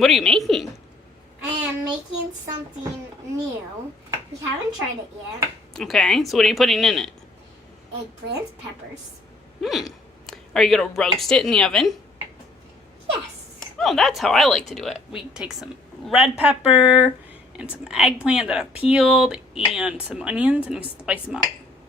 What are you making? I am making something new. We haven't tried it yet. Okay, so what are you putting in it? Eggplants, peppers. Are you going to roast it in the oven? Yes. Oh, that's how I like to do it. We take some red pepper and some eggplant that I've peeled and some onions and we slice them up.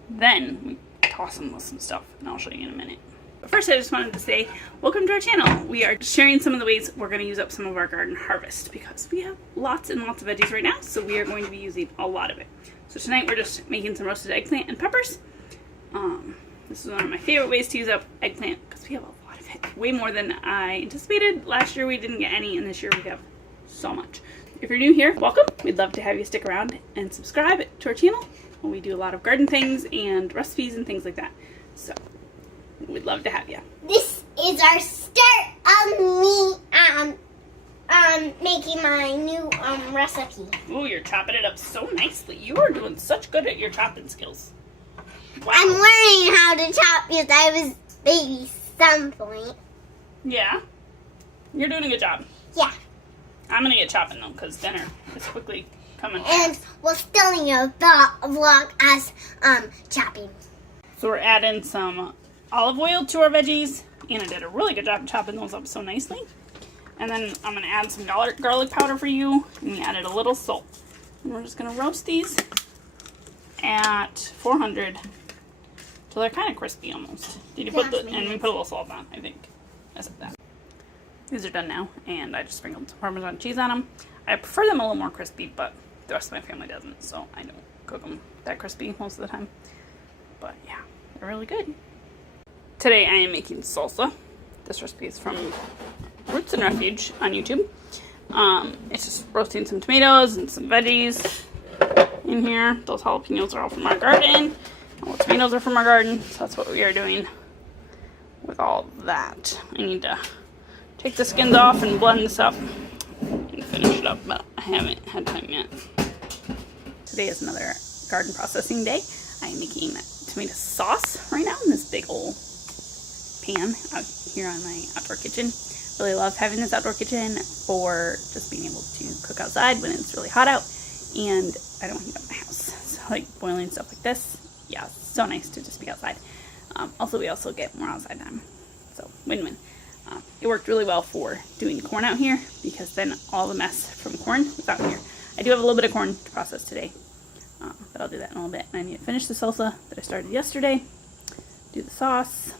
Then we toss them with some stuff and I'll show you in a minute. But first I just wanted to say welcome to our channel. We are sharing some of the ways we're going to use up some of our garden harvest because we have lots and lots of veggies right now, so we are going to be using a lot of it. So tonight we're just making some roasted eggplant and peppers. This is one of my favorite ways to use up eggplant because we have a lot of it. Way more than I anticipated. Last year we didn't get any and this year we have so much. If you're new here, welcome. We'd love to have you stick around and subscribe to our channel. We do a lot of garden things and recipes and things like that. So we'd love to have you. This is our start of me making my new recipe. Ooh, you're chopping it up so nicely. You are doing such good at your chopping skills. Wow. I'm learning how to chop because I was baby some point. Yeah? You're doing a good job. Yeah. I'm going to get chopping though because dinner is quickly coming. And we'll still need a vlog as chopping. So we're adding some olive oil to our veggies. Anna did a really good job chopping those up so nicely. And then I'm going to add some garlic powder for you. And we added a little salt. And we're just going to roast these at 400 till they're kind of crispy almost. Did you put and we put a little salt on, I think. I said that. These are done now, and I just sprinkled some Parmesan cheese on them. I prefer them a little more crispy, but the rest of my family doesn't, so I don't cook them that crispy most of the time. But yeah, they're really good. Today I am making salsa. This recipe is from Roots and Refuge on YouTube. It's just roasting some tomatoes and some veggies in here. Those jalapenos are all from our garden. All the tomatoes are from our garden, so that's what we are doing with all that. I need to take the skins off and blend this up and finish it up, but I haven't had time yet. Today is another garden processing day. I'm making tomato sauce right now in this big old pan out here on my outdoor kitchen. Really love having this outdoor kitchen for just being able to cook outside when it's really hot out and I don't heat up my house. So like boiling stuff like this, yeah, so nice to just be outside. Also, we also get more outside time, so win-win. It worked really well for doing corn out here because then all the mess from corn is out here. I do have a little bit of corn to process today, but I'll do that in a little bit. And I need to finish the salsa that I started yesterday, do the sauce.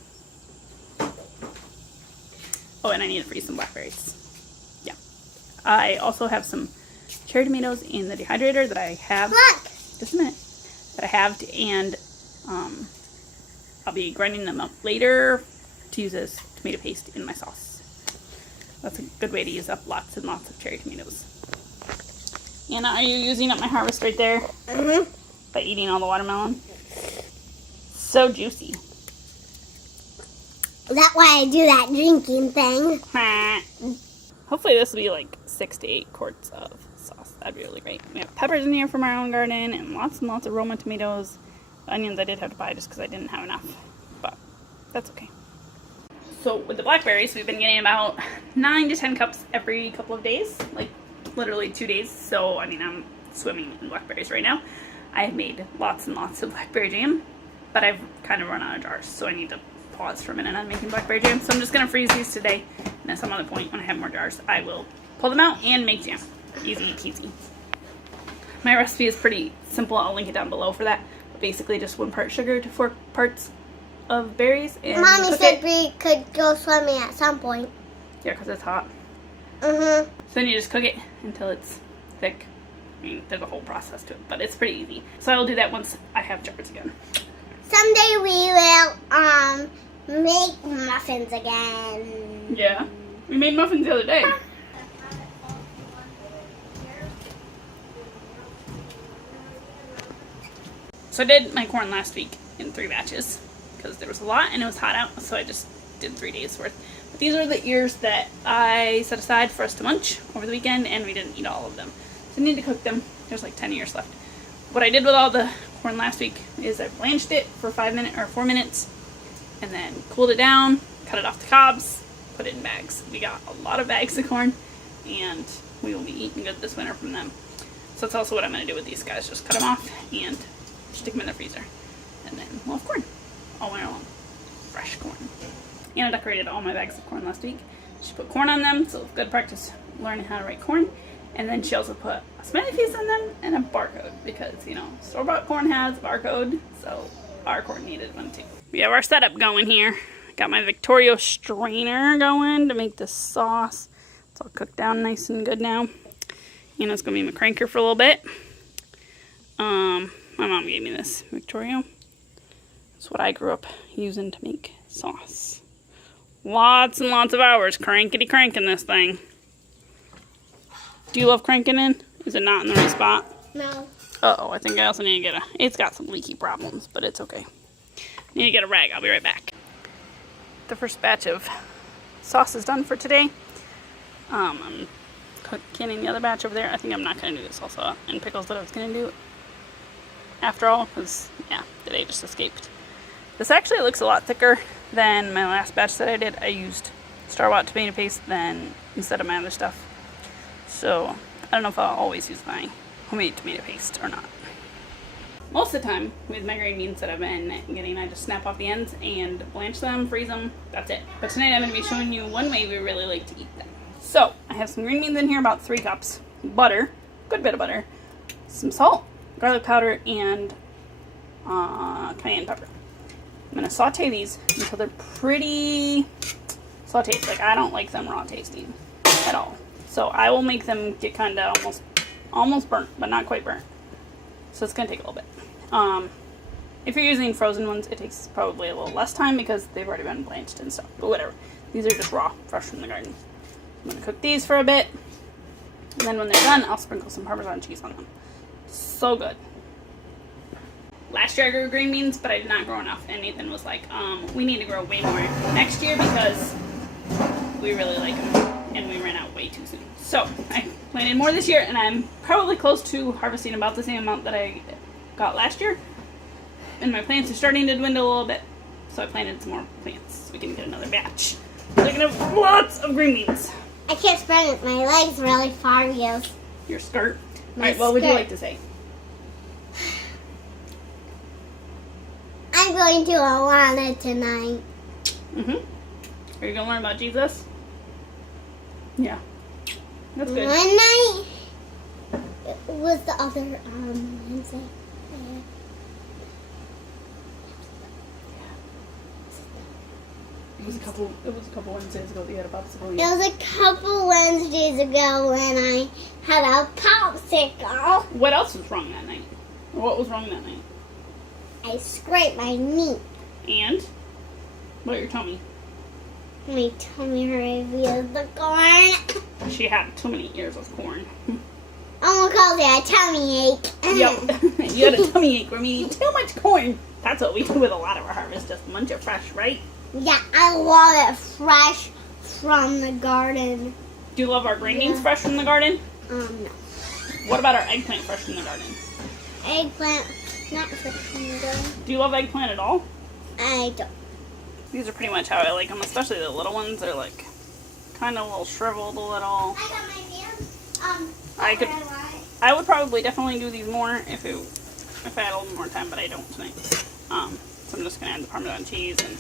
Oh, and I need to freeze some blackberries. Yeah. I also have some cherry tomatoes in the dehydrator that I have. Look! Just a minute. That I have, and I'll be grinding them up later to use as tomato paste in my sauce. That's a good way to use up lots and lots of cherry tomatoes. Anna, are you using up my harvest right there? Mm-hmm. By eating all the watermelon? So juicy. That's why I do that drinking thing. Hopefully this will be like 6 to 8 quarts of sauce. That'd be really great. We have peppers in here from our own garden and lots of Roma tomatoes. The onions I did have to buy just because I didn't have enough, but that's okay. So with the blackberries, we've been getting about 9 to 10 cups every couple of days, like literally 2 days. So, I mean, I'm swimming in blackberries right now. I have made lots and lots of blackberry jam, but I've kind of run out of jars, so I need to pause for a minute on making blackberry jam. So I'm just going to freeze these today, and at some other point when I have more jars, I will pull them out and make jam. Easy peasy. My recipe is pretty simple. I'll link it down below for that. But basically just 1 part sugar to 4 parts of berries. And Mommy said we could go swimming at some point. Yeah, because it's hot. Mm-hmm. So then you just cook it until it's thick. I mean, there's a whole process to it, but it's pretty easy. So I will do that once I have jars again. Someday we will make muffins again. Yeah. We made muffins the other day. So I did my corn last week in 3 batches because there was a lot and it was hot out, so I just did 3 days worth. But these are the ears that I set aside for us to munch over the weekend, and we didn't eat all of them. So I need to cook them. There's like 10 ears left. What I did with all the corn last week is I blanched it for 4 minutes and then cooled it down, cut it off the cobs, put it in bags. We got a lot of bags of corn and we will be eating good this winter from them. So that's also what I'm going to do with these guys. Just cut them off and stick them in the freezer. And then we'll have corn all winter long. Fresh corn. Anna decorated all my bags of corn last week. She put corn on them, so it's good practice learning how to write corn. And then she also put a smiley face on them and a barcode because, you know, store-bought corn has a barcode, so our corn needed one too. We have our setup going here. Got my Victoria strainer going to make this sauce. It's all cooked down nice and good now. Anna's going to be my cranker for a little bit. My mom gave me this Victoria. It's what I grew up using to make sauce. Lots and lots of hours crankety cranking this thing. Do you love cranking in? Is it not in the right spot? No. Uh-oh, I think I also need to get it's got some leaky problems, but it's okay. Need to get a rag. I'll be right back. The first batch of sauce is done for today. I'm canning the other batch over there. I think I'm not going to do the salsa and pickles that I was going to do after all, because, yeah, the day just escaped. This actually looks a lot thicker than my last batch that I did. I used store-bought tomato paste instead of my other stuff. So, I don't know if I'll always use my homemade tomato paste or not. Most of the time, with my green beans that I've been getting, I just snap off the ends and blanch them, freeze them, that's it. But tonight I'm going to be showing you one way we really like to eat them. So, I have some green beans in here, about 3 cups, butter, good bit of butter, some salt, garlic powder, and cayenne pepper. I'm going to saute these until they're pretty sauteed. Like, I don't like them raw tasting at all. So I will make them get kind of almost burnt, but not quite burnt. So it's going to take a little bit. If you're using frozen ones, it takes probably a little less time because they've already been blanched and stuff. But whatever. These are just raw, fresh from the garden. I'm going to cook these for a bit. And then when they're done, I'll sprinkle some Parmesan cheese on them. So good. Last year I grew green beans, but I did not grow enough. And Nathan was like, we need to grow way more next year because we really like them. And we ran out way too soon. So I planted more this year, and I'm probably close to harvesting about the same amount that I got last year. And my plants are starting to dwindle a little bit, so I planted some more plants so we can get another batch. So I'm gonna have lots of green beans. I can't spread it. My legs really far, yes. Your skirt. My Alright, what would you skirt. like to say? I'm going to Alana tonight. Are you gonna learn about Jesus? Yeah. That's good. One night it was the other Wednesday. It was a couple Wednesdays ago that you had a popsicle. It was a couple Wednesdays ago when I had a popsicle. What else was wrong that night? Or what was wrong that night? I scraped my knee. And? What about your tummy? My tummy hurt because the corn. She had too many ears of corn. Almost called it a tummy ache. Yep. You had a tummy ache from eating too much corn. That's what we do with a lot of our harvest. Just munch it fresh, right? Yeah, I love it fresh from the garden. Do you love our green beans fresh from the garden? No. What about our eggplant fresh from the garden? Eggplant, not fresh from the garden. Do you love eggplant at all? I don't. These are pretty much how I like them, especially the little ones. They're like kind of a little shriveled a little. I got my I would probably definitely do these more if I had a little more time, but I don't tonight. So I'm just gonna add the Parmesan cheese and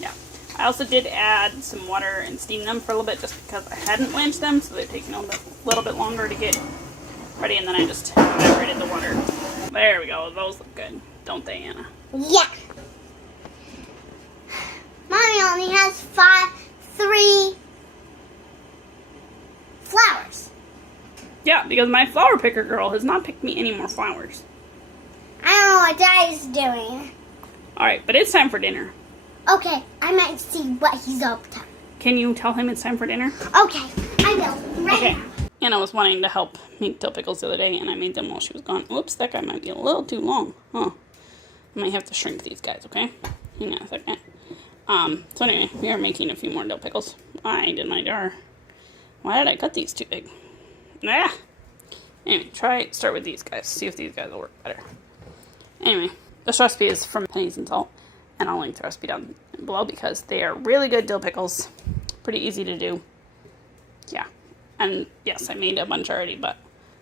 yeah. I also did add some water and steam them for a little bit just because I hadn't blanched them, so they've taken a little bit longer to get ready, and then I just evaporated the water. There we go. Those look good, don't they, Anna? Yeah. Mommy only has 3 flowers. Yeah, because my flower picker girl has not picked me any more flowers. I don't know what Daddy's doing. Alright, but it's time for dinner. Okay, I might see what he's up to. Can you tell him it's time for dinner? Okay, I will. Right Okay. now. Anna was wanting to help make dill pickles the other day, and I made them while she was gone. Oops, that guy might be a little too long. Huh. I might have to shrink these guys, okay? Hang on a second. So anyway, we are making a few more dill pickles. I did my jar. Why did I cut these too big? Ah! Anyway, start with these guys. See if these guys will work better. Anyway, this recipe is from Pennies and Salt, and I'll link the recipe down below because they are really good dill pickles. Pretty easy to do. Yeah. And yes, I made a bunch already, but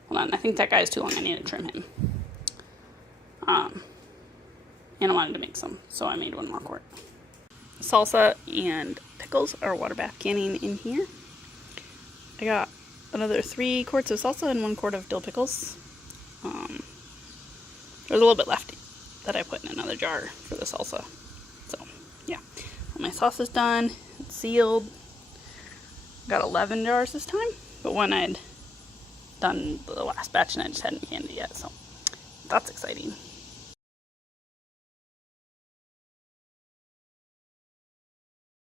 hold on. I think that guy's too long. I need to trim him. And I wanted to make some, so I made 1 more quart. Salsa and pickles are water bath canning in here. I got another 3 quarts of salsa and 1 quart of dill pickles. There's a little bit left that I put in another jar for the salsa. So, yeah. Well, my sauce is done. It's sealed. Got 11 jars this time, but one I'd done the last batch and I just hadn't canned it yet, so that's exciting.